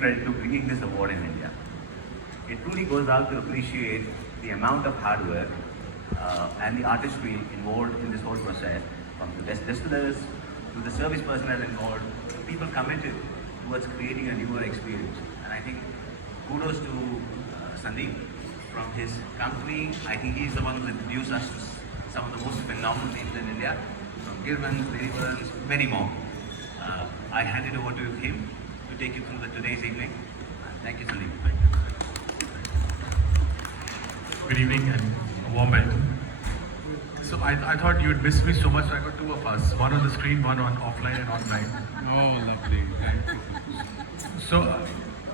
credit to bringing this award in India. It truly goes out to appreciate the amount of hard work and the artistry involved in this whole process, from the distillers to the service personnel involved, to people committed towards creating a newer experience. And I think kudos to Sandeep from his company. I think he's the one who introduced us to some of the most phenomenal people in India, from Gilman's, Ladyburns, many more. I hand it over to him to take you through today's evening. Thank you, Sandeep. Good evening and a warm welcome. So I thought you would miss me so much, so I got two of us, one on the screen, one on offline and online. Oh, lovely. Thank you. So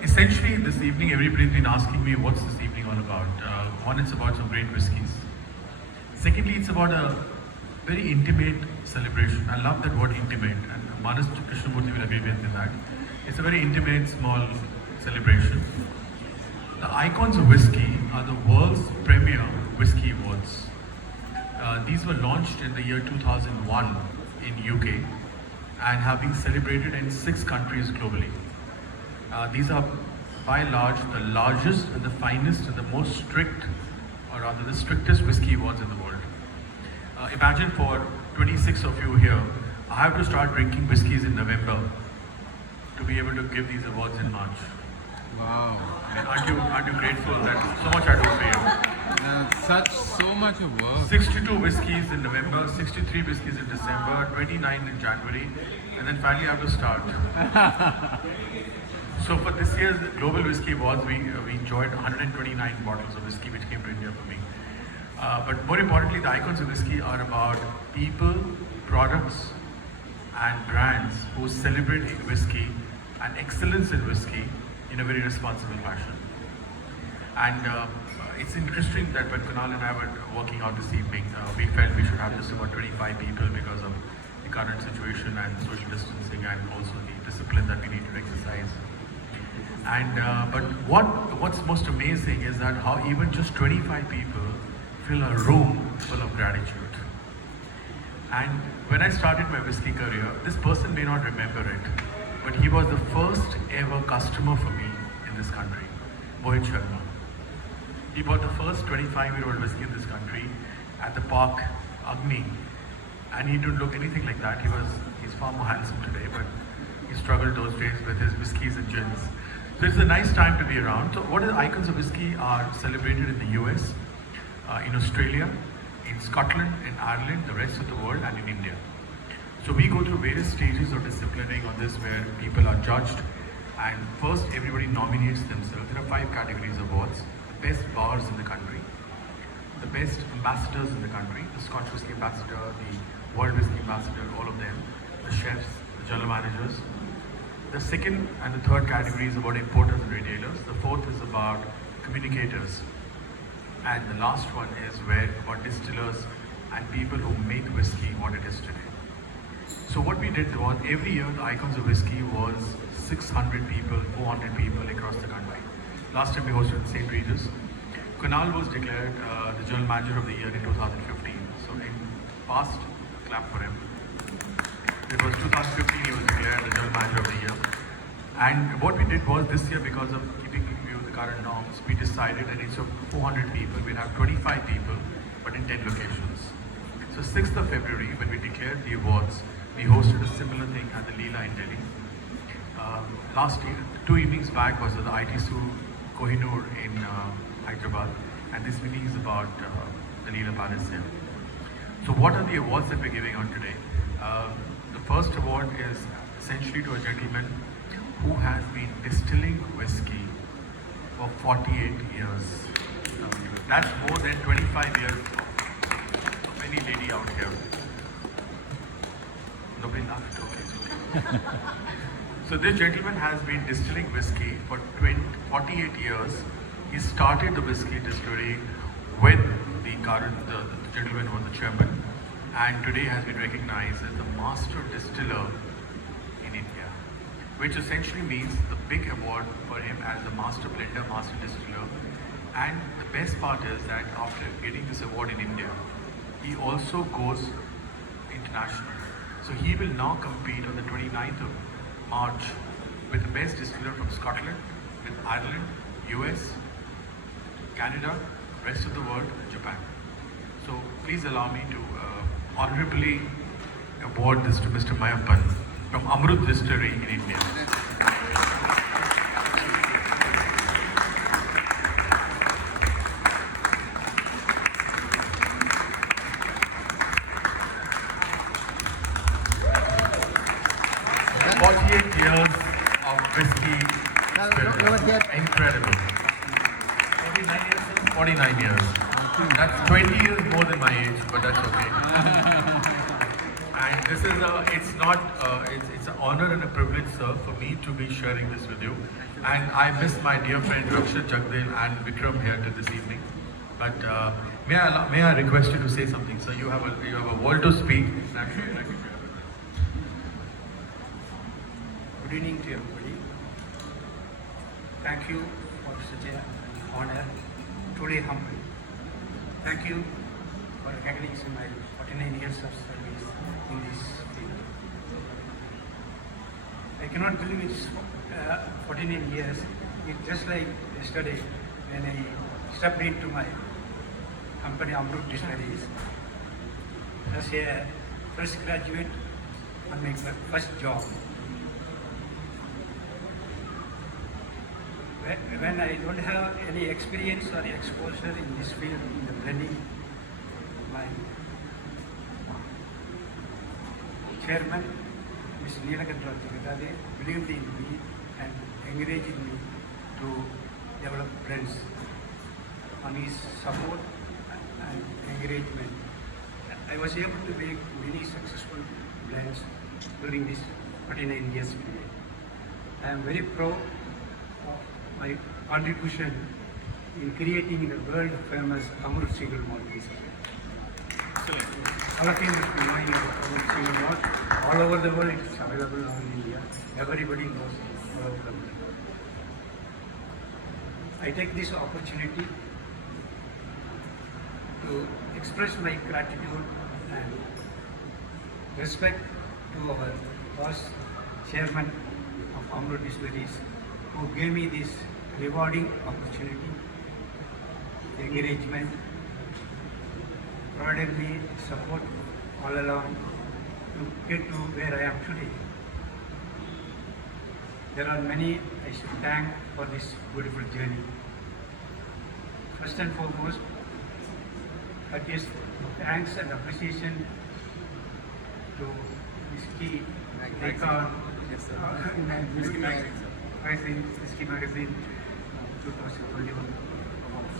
essentially this evening everybody's been asking me what's this evening all about. One, it's about some great whiskies. Secondly, it's about a very intimate celebration. I love that word intimate, and Manas Krishnamurthy will agree with me that. It's a very intimate, small celebration. The Icons of Whisky are the world's premier whisky awards. These were launched in the year 2001 in UK and have been celebrated in 6 countries globally. These are by and large the largest and the finest and the most strict, or rather the strictest whisky awards in the world. Imagine for 26 of you here, I have to start drinking whiskies in November to be able to give these awards in March. Wow. Aren't you grateful that so much I do for you? So much of work. 62 whiskies in November, 63 whiskies in December, 29 in January, and then finally I have to start. So for this year's Global Whisky Awards, we enjoyed 129 bottles of whiskey which came to India for me. But more importantly, the Icons of Whisky are about people, products, and brands who celebrate whiskey and excellence in whiskey in a very responsible fashion. And it's interesting that when Kunal and I were working out this evening, we felt we should have just about 25 people because of the current situation and social distancing and also the discipline that we need to exercise. And but what's most amazing is that how even just 25 people fill a room full of gratitude. And when I started my whiskey career, this person may not remember it, but he was the first ever customer for me in this country, Mohit Sharma. He bought the first 25-year-old whiskey in this country at the park, Agni, and he didn't look anything like that. He's far more handsome today, but he struggled those days with his whiskeys and gins. So it's a nice time to be around. So what are the Icons of Whisky are celebrated in the US, in Australia, in Scotland, in Ireland, the rest of the world, and in India. So we go through various stages of disciplining on this where people are judged, and first everybody nominates themselves. There are 5 categories of awards: the best bars in the country, the best ambassadors in the country, the Scotch Whisky Ambassador, the World Whisky Ambassador, all of them, the chefs, the general managers. The second and the third category is about importers and retailers. The fourth is about communicators. And the last one is where about distillers and people who make whiskey what it is today. So what we did was every year the Icons of Whisky was 600 people, 400 people across the country. Last time we hosted in St. Regis. Kunal was declared the General Manager of the Year in 2015. So in past, clap for him. It was 2015 he was declared the General Manager of the Year. And what we did was this year, because of keeping in view the current norms, we decided that instead of 400 people, we'd have 25 people, but in 10 locations. So 6th of February, when we declared the awards, we hosted a similar thing at the Leela in Delhi. Last year, 2 evenings back was at the ITSU Kohinoor in Hyderabad, and this meeting is about the Leela Palace here. So what are the awards that we're giving out today? The first award is essentially to a gentleman who has been distilling whiskey for 48 years. That's more than 25 years of any lady out here. Nobody laughed? Okay. So this gentleman has been distilling whiskey for 48 years. He started the whiskey distillery when the gentleman was the chairman, and today has been recognized as the master distiller in India, which essentially means the big award for him as the master blender, master distiller. And the best part is that after getting this award in India, he also goes international. So he will now compete on the 29th of March with the best distiller from Scotland, with Ireland, US, Canada, rest of the world, and Japan. So please allow me to honorably award this to Mr. Mayappan from Amrut Distillery in India. Years of whiskey experience. Incredible. 49 years. That's 20 years more than my age, but that's okay. And this is it's an honor and a privilege, sir, for me to be sharing this with you. And I miss my dear friend Raksha Jagdale and Vikram here till this evening. But may I request you to say something, sir? You have a word to speak. Good evening to everybody. Thank you for such an honor. Truly humble. Thank you for recognizing my 49 years of service in this field. I cannot believe it's 49 years. It's just like yesterday when I stepped into my company Amrut Distilleries as a fresh graduate on my first job. When I don't have any experience or exposure in this field, in the blending, my chairman, Mr. Neelakanta Jagadade, believed in me and encouraged me to develop blends. On his support and encouragement, I was able to make many successful blends during this 49 years period. I am very proud of my contribution in creating the world famous Amrut single malt whiskey. All of you must be knowing about Amrut single malt. All over the world it is available now in India. Everybody knows it all over the world. I take this opportunity to express my gratitude and respect to our boss, chairman of Amrut Distilleries, who gave me this rewarding opportunity, encouragement, provided me support all along to get to where I am today. There are many I should thank for this beautiful journey. First and foremost, heartiest thanks and appreciation to Whisky Icon, Whisky Magazine 2021 awards.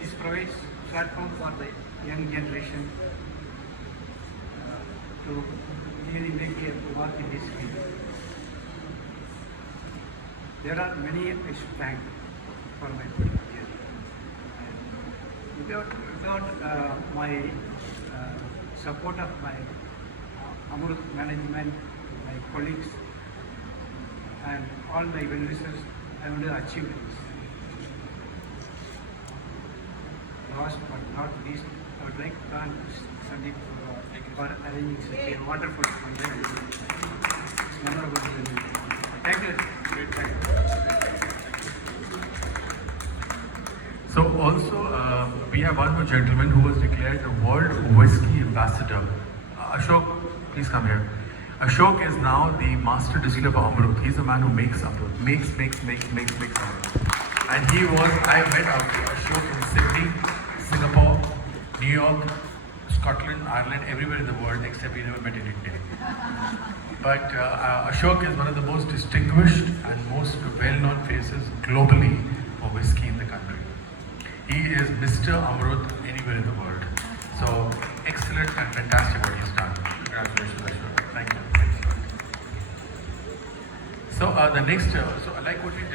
This provides platform for the young generation to really make a mark in this field. There are many I should thank for my journey. Without my support of my Amrut management, my colleagues, and all my well-wishers, I would have achieved this. Last but not least, I would like to thank Sandeep for arranging such a wonderful function. It's memorable to me. Thank you. Great thank you. So also, we have one more gentleman who was declared the World Whisky Ambassador. Ashok, please come here. Ashok is now the master distiller for Amrut. He's the man who makes Amrut. Makes Amrut. And he was, I met Ashok in Sydney, Singapore, New York, Scotland, Ireland, everywhere in the world, except we never met in India. But Ashok is one of the most distinguished and most well-known faces globally for whiskey in the country. He is Mr. Amrut anywhere in the world. So excellent and fantastic what he's done. Congratulations, Ashok. Thank you. So the next, so like what we did.